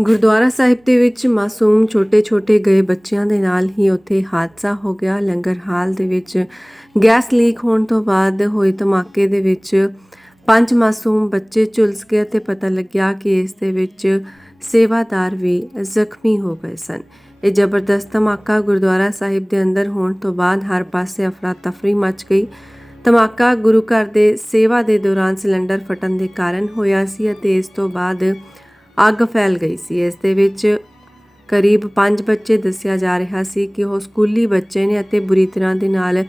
ਗੁਰਦੁਆਰਾ ਸਾਹਿਬ ਦੇ ਵਿੱਚ ਮਾਸੂਮ ਛੋਟੇ-ਛੋਟੇ ਗਏ ਬੱਚਿਆਂ ਦੇ ਨਾਲ ਹੀ ਉੱਥੇ ਹਾਦਸਾ ਹੋ ਗਿਆ। ਲੰਗਰ ਹਾਲ ਦੇ ਵਿੱਚ ਗੈਸ ਲੀਕ ਹੋਣ ਤੋਂ ਬਾਅਦ ਹੋਏ ਧਮਾਕੇ ਦੇ ਵਿੱਚ ਪੰਜ ਮਾਸੂਮ ਬੱਚੇ ਝੁਲਸ ਗਏ ਤੇ ਪਤਾ ਲੱਗਿਆ ਕਿ ਇਸ ਦੇ ਵਿੱਚ ਸੇਵਾਦਾਰ ਵੀ ਜ਼ਖਮੀ ਹੋ ਗਏ ਸਨ। ਇਹ ਜ਼ਬਰਦਸਤ ਧਮਾਕਾ ਗੁਰਦੁਆਰਾ ਸਾਹਿਬ ਦੇ ਅੰਦਰ ਹੋਣ ਤੋਂ ਬਾਅਦ ਹਰ ਪਾਸੇ ਅਫਰਾ ਤਫਰੀ ਮਚ ਗਈ। ਧਮਾਕਾ ਗੁਰੂ ਘਰ ਦੇ ਸੇਵਾ ਦੇ ਦੌਰਾਨ ਸਿਲੰਡਰ ਫਟਣ ਦੇ ਕਾਰਨ ਹੋਇਆ ਸੀ ਅਤੇ ਇਸ ਤੋਂ ਬਾਅਦ ਅੱਗ ਫੈਲ ਗਈ ਸੀ। ਇਸ ਦੇ ਵਿੱਚ ਕਰੀਬ 5 ਬੱਚੇ ਦੱਸਿਆ ਜਾ ਰਿਹਾ ਸੀ ਕਿ ਉਹ ਸਕੂਲੀ ਬੱਚੇ ਨੇ ਅਤੇ ਬੁਰੀ ਤਰ੍ਹਾਂ ਦੇ ਨਾਲ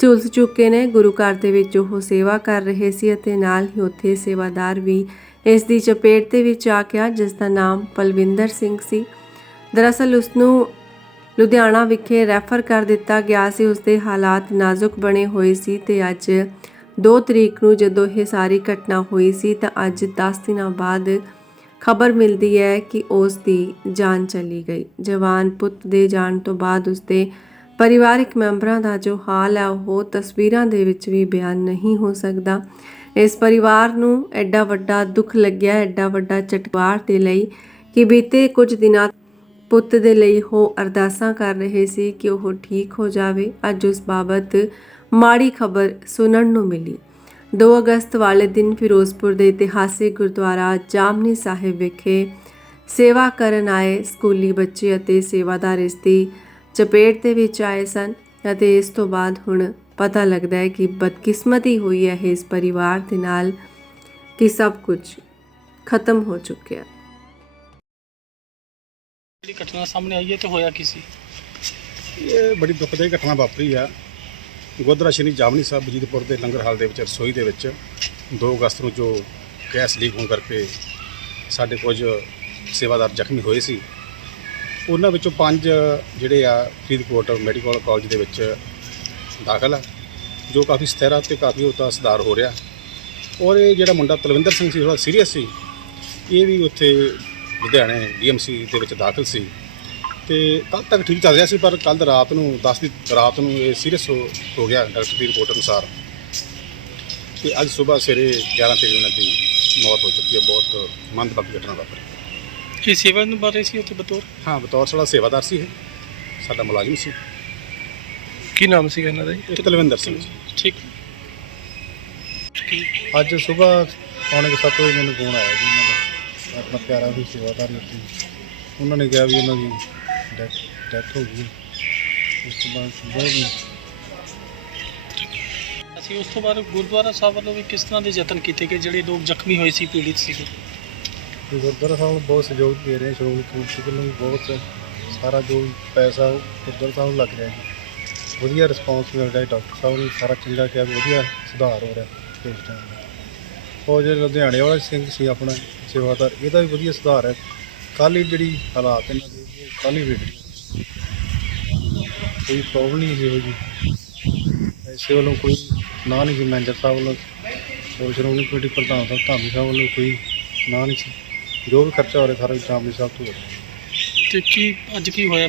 ਝੁਲਸ ਚੁੱਕੇ ਨੇ। ਗੁਰੂ ਘਰ ਦੇ ਵਿੱਚ ਉਹ ਸੇਵਾ ਕਰ ਰਹੇ ਸੀ ਅਤੇ ਨਾਲ ਹੀ ਉੱਥੇ ਸੇਵਾਦਾਰ ਵੀ ਇਸ ਦੀ ਚਪੇਟ ਦੇ ਵਿੱਚ ਆ ਗਿਆ, ਜਿਸ ਦਾ ਨਾਮ ਪਲਵਿੰਦਰ ਸਿੰਘ ਸੀ। ਦਰਅਸਲ ਉਸ ਨੂੰ ਲੁਧਿਆਣਾ ਵਿਖੇ ਰੈਫਰ ਕਰ ਦਿੱਤਾ ਗਿਆ ਸੀ। ਉਸ ਦੇ ਹਾਲਾਤ ਨਾਜ਼ੁਕ ਬਣੇ ਹੋਏ ਸੀ ਤੇ ਅੱਜ 2 ਤਰੀਕ ਨੂੰ ਜਦੋਂ ਇਹ ਸਾਰੀ ਘਟਨਾ ਹੋਈ ਸੀ ਤਾਂ ਅੱਜ 10 ਦਿਨਾਂ ਬਾਅਦ ਖਬਰ ਮਿਲਦੀ ਹੈ ਕਿ ਉਸ ਦੀ ਜਾਨ ਚਲੀ ਗਈ। ਜਵਾਨ ਪੁੱਤ ਦੇ ਜਾਣ ਤੋਂ ਬਾਅਦ ਉਸ ਦੇ ਪਰਿਵਾਰਕ ਮੈਂਬਰਾਂ ਦਾ ਜੋ ਹਾਲ ਹੈ, ਉਹ ਤਸਵੀਰਾਂ ਦੇ ਵਿੱਚ ਵੀ ਬਿਆਨ ਨਹੀਂ ਹੋ ਸਕਦਾ। ਇਸ ਪਰਿਵਾਰ ਨੂੰ ਐਡਾ ਵੱਡਾ ਦੁੱਖ ਲੱਗਿਆ, ਐਡਾ ਵੱਡਾ ਚਟਕਾਰ ਦੇ ਲਈ ਕਿ ਬੀਤੇ ਕੁਝ ਦਿਨਾਂ ਪੁੱਤ ਦੇ ਲਈ ਉਹ ਅਰਦਾਸਾਂ ਕਰ ਰਹੇ ਸੀ ਕਿ ਉਹ ਠੀਕ ਹੋ ਜਾਵੇ। ਅੱਜ ਉਸ ਬਾਬਤ ਮਾੜੀ ਖਬਰ ਸੁਣਨ ਨੂੰ ਮਿਲੀ। 2 ਅਗਸਤ ਵਾਲੇ ਦਿਨ ਫਿਰੋਜ਼ਪੁਰ ਦੇ ਇਤਿਹਾਸਿਕ ਗੁਰਦੁਆਰਾ ਜਾਮਨੀ ਸਾਹਿਬ ਵਿਖੇ ਸੇਵਾ ਕਰਨ ਆਏ ਸਕੂਲੀ ਬੱਚੇ ਅਤੇ ਸੇਵਾਦਾਰ ਇਸ ਦੀ ਚਪੇਟ ਦੇ ਵਿੱਚ ਆਏ ਸਨ ਅਤੇ ਇਸ ਤੋਂ ਬਾਅਦ ਹੁਣ ਪਤਾ ਲੱਗਦਾ ਹੈ ਕਿ ਬਦਕਿਸਮਤੀ ਹੋਈ ਹੈ ਇਸ ਪਰਿਵਾਰ ਦੇ ਨਾਲ ਕਿ ਸਭ ਕੁਝ ਖਤਮ ਹੋ ਚੁੱਕਿਆ। ਜਿਹੜੀ ਘਟਨਾ ਸਾਹਮਣੇ ਆਈ ਹੈ ਤੇ ਹੋਇਆ ਕੀ ਸੀ? ਇਹ ਬੜੀ ਦੁਖਦਾਈ ਘਟਨਾ ਵਾਪਰੀ ਆ। ਗੁਰਦੁਆਰਾ ਸ਼੍ਰੀ ਜਾਮਨੀ ਸਾਹਿਬ ਬਜੀਦਪੁਰ ਦੇ ਲੰਗਰ ਹਾਲ ਦੇ ਵਿੱਚ ਰਸੋਈ ਦੇ ਵਿੱਚ 2 ਅਗਸਤ ਨੂੰ ਜੋ ਗੈਸ ਲੀਕ ਹੋਣ ਕਰਕੇ ਸਾਡੇ ਕੁਝ ਸੇਵਾਦਾਰ ਜ਼ਖਮੀ ਹੋਏ ਸੀ, ਉਹਨਾਂ ਵਿੱਚੋਂ ਪੰਜ ਜਿਹੜੇ ਆ ਫਰੀਦਕੋਟ ਮੈਡੀਕਲ ਕਾਲਜ ਦੇ ਵਿੱਚ ਦਾਖਲ ਆ, ਜੋ ਕਾਫੀ ਸਥਿਰ ਆ ਤੇ ਕਾਫੀ ਉਹਦਾ ਸੁਧਾਰ ਹੋ ਰਿਹਾ। ਔਰ ਇਹ ਜਿਹੜਾ ਮੁੰਡਾ ਤਲਵਿੰਦਰ ਸਿੰਘ ਸੀ ਥੋੜਾ ਸੀਰੀਅਸ ਸੀ, ਇਹ ਵੀ ਉੱਥੇ ਲੁਧਿਆਣੇ ਡੀਐਮਸੀ ਦੇ ਵਿੱਚ ਦਾਖਲ ਸੀ। ਤੇ ਕੱਲ ਤੱਕ ਠੀਕ ਚੱਲ ਰਿਹਾ ਸੀ ਪਰ ਕੱਲ ਰਾਤ ਨੂੰ 10 ਦੀ ਰਾਤ ਨੂੰ ਇਹ ਸੀਰੀਅਸ ਹੋ ਹੋ ਗਿਆ ਡਾਕਟਰ ਦੀ ਰਿਪੋਰਟ ਅਨੁਸਾਰ। ਤੇ ਅੱਜ ਸਵੇਰ ਸਵੇਰੇ 11 ਤਰੀਕ ਨੂੰ ਦੀ ਮੌਤ ਹੋ ਚੁੱਕੀ ਹੈ ਬਹੁਤ ਮੰਦਭਾਗੀ ਘਟਨਾ ਵਾਪਰੀ। ਕੀ ਸੇਵਾ ਨੂੰ ਬਾਰੇ ਸੀ ਉੱਥੇ ਬਤੌਰ? ਹਾਂ ਬਤੌਰ ਸਾਡਾ ਸੇਵਾਦਾਰ ਸੀ ਇਹ। ਸਾਡਾ ਮੁਲਾਜ਼ਮ ਸੀ। ਕੀ ਨਾਮ ਸੀ ਇਹਨਾਂ ਦਾ ਜੀ? ਇਹ ਕੁਲਵਿੰਦਰ ਸਿੰਘ ਜੀ। ਠੀਕ। ਅੱਜ ਸਵੇਰ ਪੌਣੇ ਕੁ ਸੱਤ ਵਜੇ ਮੈਨੂੰ ਫੋਨ ਆਇਆ ਜੀ ਉਹਨਾਂ ਦਾ। ਆਪਣਾ ਪਿਆਰਾ ਵੀ ਸੇਵਾਦਾਰ ਲੱਗੀ ਉਹਨਾਂ ਨੇ ਕਿਹਾ ਵੀ ਉਹਨਾਂ ਦੀ ਡੈਥ ਹੋ ਗਈ ਉਸ ਤੋਂ ਬਾਅਦ ਸੁਬਾਹ ਵੀ ਅਸੀਂ ਉਸ ਤੋਂ ਬਾਅਦ ਗੁਰਦੁਆਰਾ ਸਾਹਿਬ ਵੱਲੋਂ ਵੀ ਕਿਸ ਤਰ੍ਹਾਂ ਦੇ ਯਤਨ ਕੀਤੇ ਗਏ ਜਿਹੜੇ ਲੋਕ ਜ਼ਖਮੀ ਹੋਏ ਸੀ ਪੀੜਿਤ ਸੀ? ਗੁਰਦੁਆਰਾ ਸਾਹਿਬ ਨੂੰ ਬਹੁਤ ਸਹਿਯੋਗ ਦੇ ਰਹੇ ਸ਼੍ਰੋਮਣੀ ਕਮੇਟੀ ਵੱਲੋਂ ਵੀ ਬਹੁਤ ਸਾਰਾ ਜੋ ਪੈਸਾ ਗੁਰਦੁਆਰਾ ਸਾਹਿਬ ਨੂੰ ਲੱਗ ਰਿਹਾ ਜੀ। ਵਧੀਆ ਰਿਸਪੌਂਸ ਮਿਲ ਰਿਹਾ ਡਾਕਟਰ ਸਾਹਿਬ ਨੇ ਸਾਰਾ ਚੰਗਾ ਕਿਹਾ ਵਧੀਆ ਸੁਧਾਰ ਹੋ ਰਿਹਾ ਇਸ ਟਾਈਮ ਉਹ ਜਿਹੜੇ ਲੁਧਿਆਣੇ ਵਾਲਾ ਸਿੰਘ ਸੀ ਆਪਣਾ ਸੇਵਾਦਾਰ ਇਹਦਾ ਵੀ ਵਧੀਆ ਸੁਧਾਰ ਹੈ। ਕੱਲ੍ਹ ਹੀ ਜਿਹੜੀ ਹਾਲਾਤ ਇਹਨਾਂ ਦੇ ਕੱਲ੍ਹ ਹੀ ਵਿਗੜੇ ਕੋਈ ਪ੍ਰੋਬਲਮ ਨਹੀਂ ਸੀ ਹੋਈ ਐਸੇ ਵੱਲੋਂ ਕੋਈ ਨਾ ਨਹੀਂ ਸੀ, ਮੈਨੇਜਰ ਸਾਹਿਬ ਵੱਲੋਂ ਔਰ ਸ਼੍ਰੋਮਣੀ ਕਮੇਟੀ ਪ੍ਰਧਾਨ ਸਾਹਿਬ, ਧਾਮੀ ਸਾਹਿਬ ਵੱਲੋਂ ਕੋਈ ਨਾ ਨਹੀਂ ਸੀ। ਜੋ ਵੀ ਖਰਚਾ ਹੋ ਰਿਹਾ, ਸਾਰਾ ਜਾਮਨੀ ਸਾਹਿਬ ਤੋਂ ਹੋ ਰਿਹਾ। ਤੇ ਕੀ, ਅੱਜ ਕੀ ਹੋਇਆ?